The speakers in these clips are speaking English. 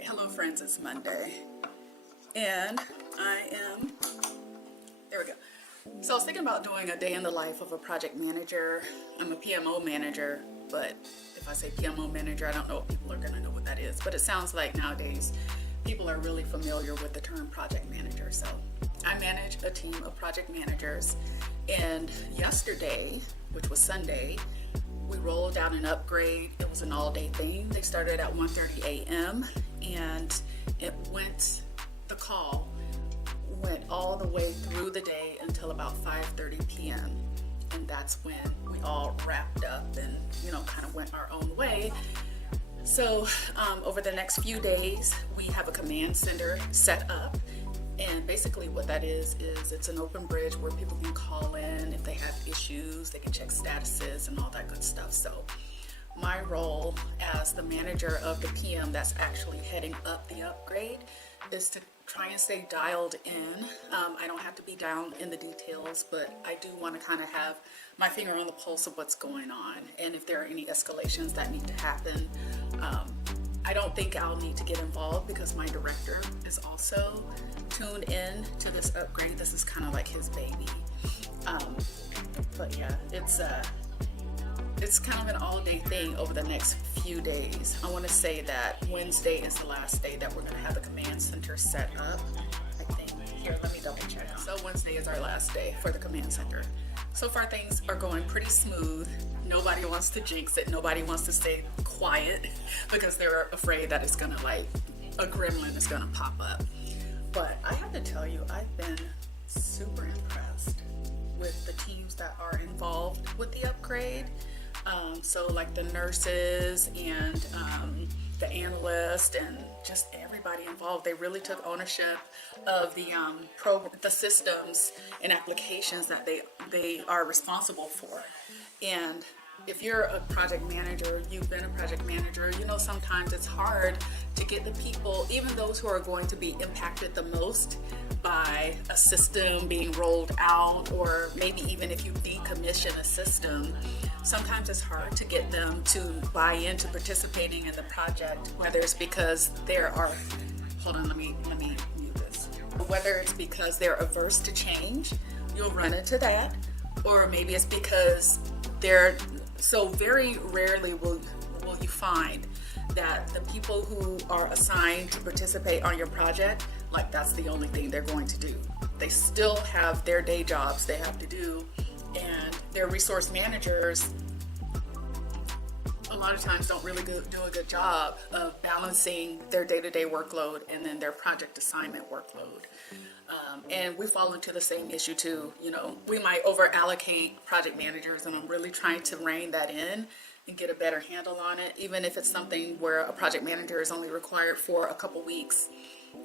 Alright, hello friends, it's Monday and there we go. So I was thinking about doing a day in the life of a project manager. I'm a PMO manager, but if I say PMO manager, I don't know if people are going to know what that is, but it sounds like nowadays people are really familiar with the term project manager. So I manage a team of project managers, and yesterday, which was Sunday, we rolled out an upgrade. It was an all-day thing. They started at 1:30 a.m. and the call went all the way through the day until about 5:30 p.m. and that's when we all wrapped up and kind of went our own way. So over the next few days we have a command center set up, and basically what that is it's an open bridge where people can call in if they have issues. They can check statuses and all that good stuff. So my role as the manager of the PM that's actually heading up the upgrade is to try and stay dialed in. I don't have to be down in the details, but I do want to kind of have my finger on the pulse of what's going on, and if there are any escalations that need to happen. I don't think I'll need to get involved because my director is also tuned in to this upgrade. This is kind of like his baby. But yeah, it's kind of an all-day thing over the next few days. I want to say that Wednesday is the last day that we're going to have the command center set up. I think. Here, let me double check. So Wednesday is our last day for the command center. So far things are going pretty smooth. Nobody wants to jinx it. Nobody wants to stay quiet because they're afraid that it's going to, like, a gremlin is going to pop up. But I have to tell you, I've been super impressed with the teams that are involved with the upgrade. So like the nurses and the analyst and just everybody involved, they really took ownership of the systems and applications that they are responsible for. And if you're a project manager, you've been a project manager, sometimes it's hard to get the people, even those who are going to be impacted the most by a system being rolled out, or maybe even if you decommission a system, sometimes it's hard to get them to buy into participating in the project, whether it's because hold on, let me mute this. Whether it's because they're averse to change, you'll run into that, or maybe it's because so very rarely will you find that the people who are assigned to participate on your project, like, that's the only thing they're going to do. They still have their day jobs they have to do, and their resource managers a lot of times don't really do a good job of balancing their day-to-day workload and then their project assignment workload. And we fall into the same issue too. We might over allocate project managers, and I'm really trying to rein that in and get a better handle on it. Even if it's something where a project manager is only required for a couple weeks,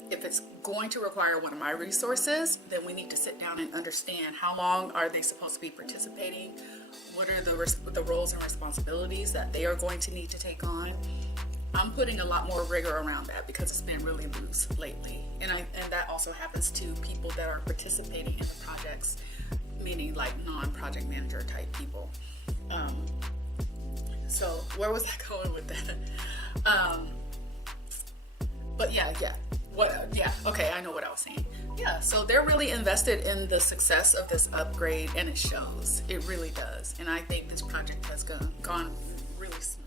if it's going to require one of my resources, then we need to sit down and understand how long are they supposed to be participating, what are the roles and responsibilities that they are going to need to take on. I'm putting a lot more rigor around that because it's been really loose lately, and that also happens to people that are participating in the projects, meaning like non-project manager type people. So where was I going with that? But yeah. Okay, I know what I was saying. Yeah, so they're really invested in the success of this upgrade, and it shows. It really does. And I think this project has gone really smooth.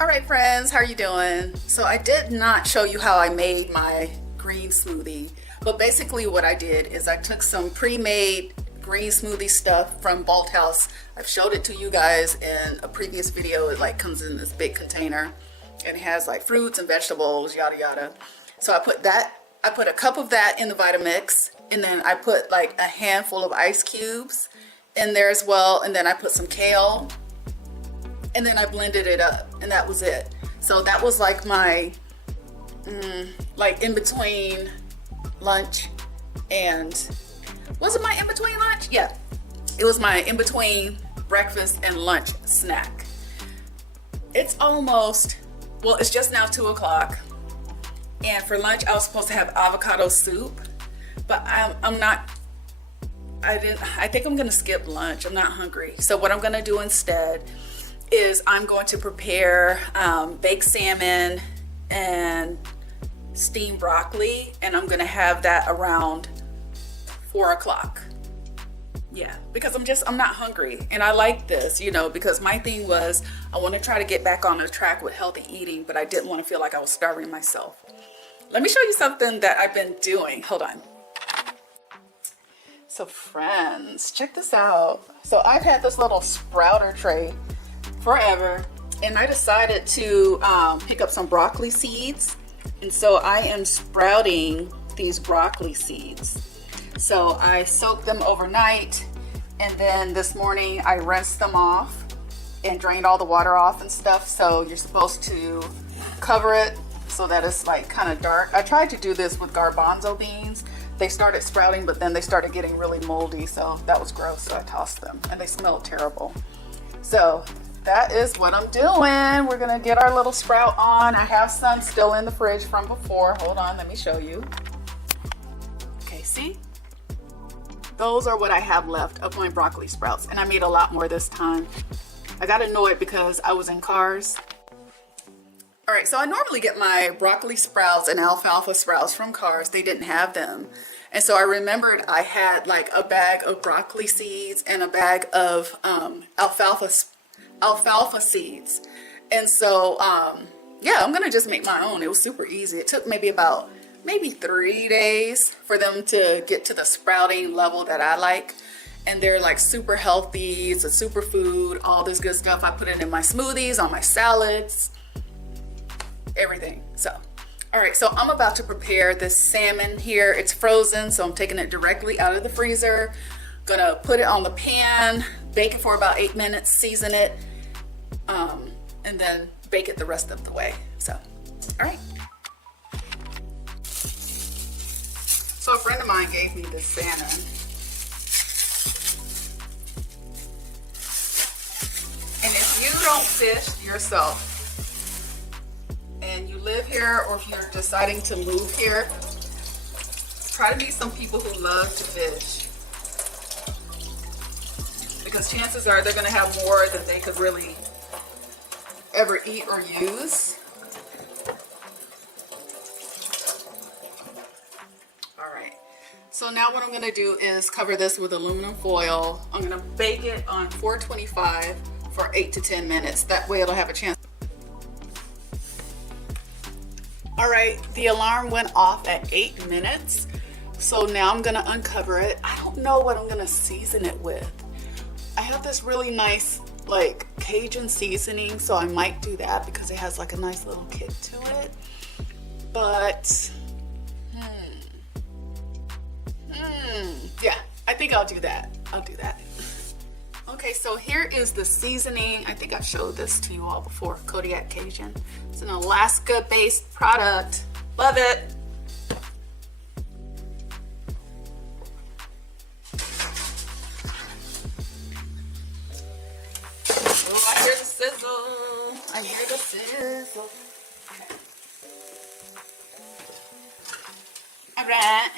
All right, friends, how are you doing? So I did not show you how I made my green smoothie, but basically what I did is I took some pre-made green smoothie stuff from Bolthouse. I've showed it to you guys in a previous video. It comes in this big container and it has like fruits and vegetables, yada yada. So I put a cup of that in the Vitamix, and then I put like a handful of ice cubes in there as well, and then I put some kale, and then I blended it up, and that was it. So that was like my like in between lunch and was it my in between lunch? Yeah, it was my in between breakfast and lunch snack. It's just now 2 o'clock. And for lunch, I was supposed to have avocado soup, but I think I'm gonna skip lunch. I'm not hungry. So what I'm gonna do instead is I'm going to prepare baked salmon and steamed broccoli, and I'm gonna have that around 4 o'clock. Yeah, because I'm not hungry, and I like this, you know, because my thing was I want to try to get back on the track with healthy eating, but I didn't want to feel like I was starving myself. Let me show you something that I've been doing. Hold on. So friends, check this out. So I've had this little sprouter tray forever, and I decided to pick up some broccoli seeds, and so I am sprouting these broccoli seeds. So I soaked them overnight, and then this morning I rinsed them off and drained all the water off and stuff. So you're supposed to cover it so that it's like kind of dark. I tried to do this with garbanzo beans. They started sprouting, but then they started getting really moldy, so that was gross, so I tossed them, and they smelled terrible. So that is what I'm doing. We're gonna get our little sprout on. I have some still in the fridge from before. Hold on, let me show you. Okay, see? Those are what I have left of my broccoli sprouts, and I made a lot more this time. I got annoyed because I was in cars. All right, so I normally get my broccoli sprouts and alfalfa sprouts from cars. They didn't have them. And so I remembered I had like a bag of broccoli seeds and a bag of alfalfa seeds. And so, yeah, I'm gonna just make my own. It was super easy. It took maybe 3 days for them to get to the sprouting level that I like. And they're like super healthy. It's a superfood, all this good stuff. I put it in my smoothies, on my salads, everything. So, all right, so I'm about to prepare this salmon here. It's frozen, so I'm taking it directly out of the freezer. Gonna put it on the pan, bake it for about 8 minutes, season it, and then bake it the rest of the way. So, all right. So a friend of mine gave me this salmon. And if you don't fish yourself, and you live here, or if you're deciding to move here, try to meet some people who love to fish. Because chances are they're gonna have more than they could really ever eat or use. So now what I'm gonna do is cover this with aluminum foil. I'm gonna bake it on 425 for 8 to 10 minutes. That way it'll have a chance. All right, the alarm went off at 8 minutes. So now I'm gonna uncover it. I don't know what I'm gonna season it with. I have this really nice like Cajun seasoning, so I might do that because it has like a nice little kick to it. But yeah, I think I'll do that. I'll do that. Okay, so here is the seasoning. I think I've showed this to you all before. Kodiak Cajun. It's an Alaska-based product. Love it. Oh, I hear the sizzle. I hear the sizzle. Okay. All right.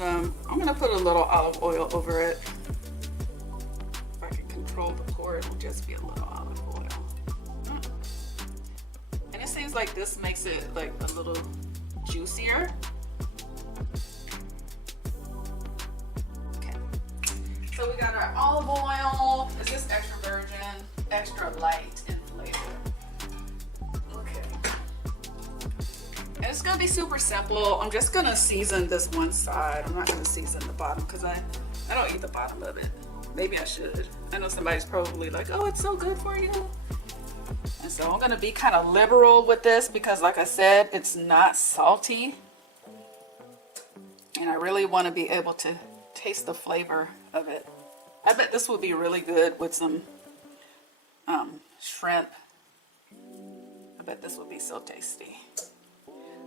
I'm gonna put a little olive oil over it. If I can control the pour, it'll just be a little olive oil. And it seems like this makes it like a little juicier. Okay. So we got our olive oil. Is this extra virgin? Extra light in flavor. And it's gonna be super simple. I'm just gonna season this one side. I'm not gonna season the bottom because I don't eat the bottom of it. Maybe I should. I know somebody's probably like, oh, it's so good for you. And so I'm gonna be kind of liberal with this because like I said, it's not salty. And I really wanna be able to taste the flavor of it. I bet this would be really good with some shrimp. I bet this would be so tasty.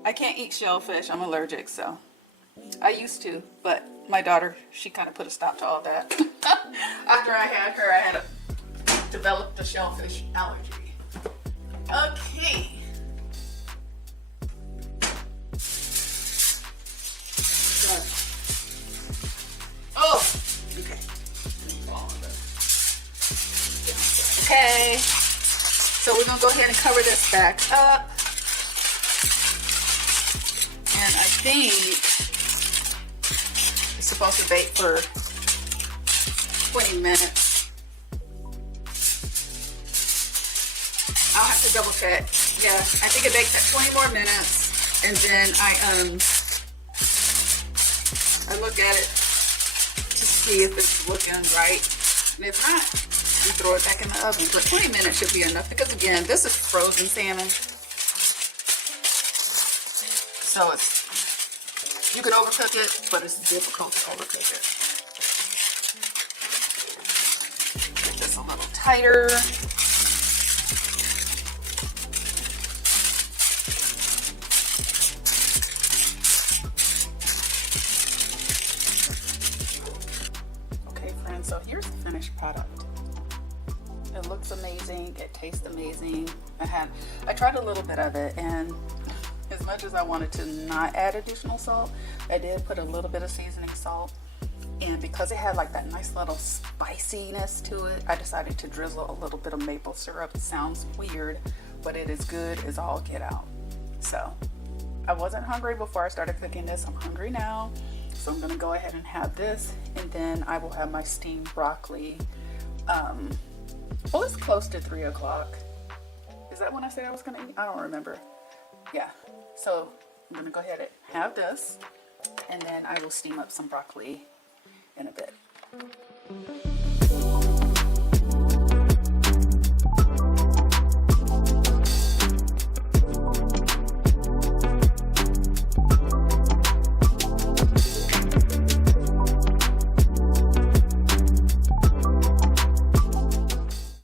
I can't eat shellfish, I'm allergic, so I used to, but my daughter, she kind of put a stop to all that. After I had her, I had developed a shellfish allergy. Okay. Oh, Okay, so we're gonna go ahead and cover this back up. And I think it's supposed to bake for 20 minutes. I'll have to double check. Yeah, I think it bakes at 20 more minutes. And then I look at it to see if it's looking right. And if not, you throw it back in the oven. But 20 minutes should be enough because again, this is frozen salmon. So you can overcook it, but it's difficult to overcook it. Get this a little tighter. Okay, friends, so here's the finished product. It looks amazing. It tastes amazing. I tried a little bit of it, and as much as I wanted to not add additional salt, I did put a little bit of seasoning salt. And because it had like that nice little spiciness to it, I decided to drizzle a little bit of maple syrup. It sounds weird, but it is good as all get out. So I wasn't hungry before I started cooking this. I'm hungry now. So I'm gonna go ahead and have this, and then I will have my steamed broccoli. Well, it's close to 3 o'clock. Is that when I said I was gonna eat? I don't remember. Yeah, so I'm gonna go ahead and have this, and then I will steam up some broccoli in a bit.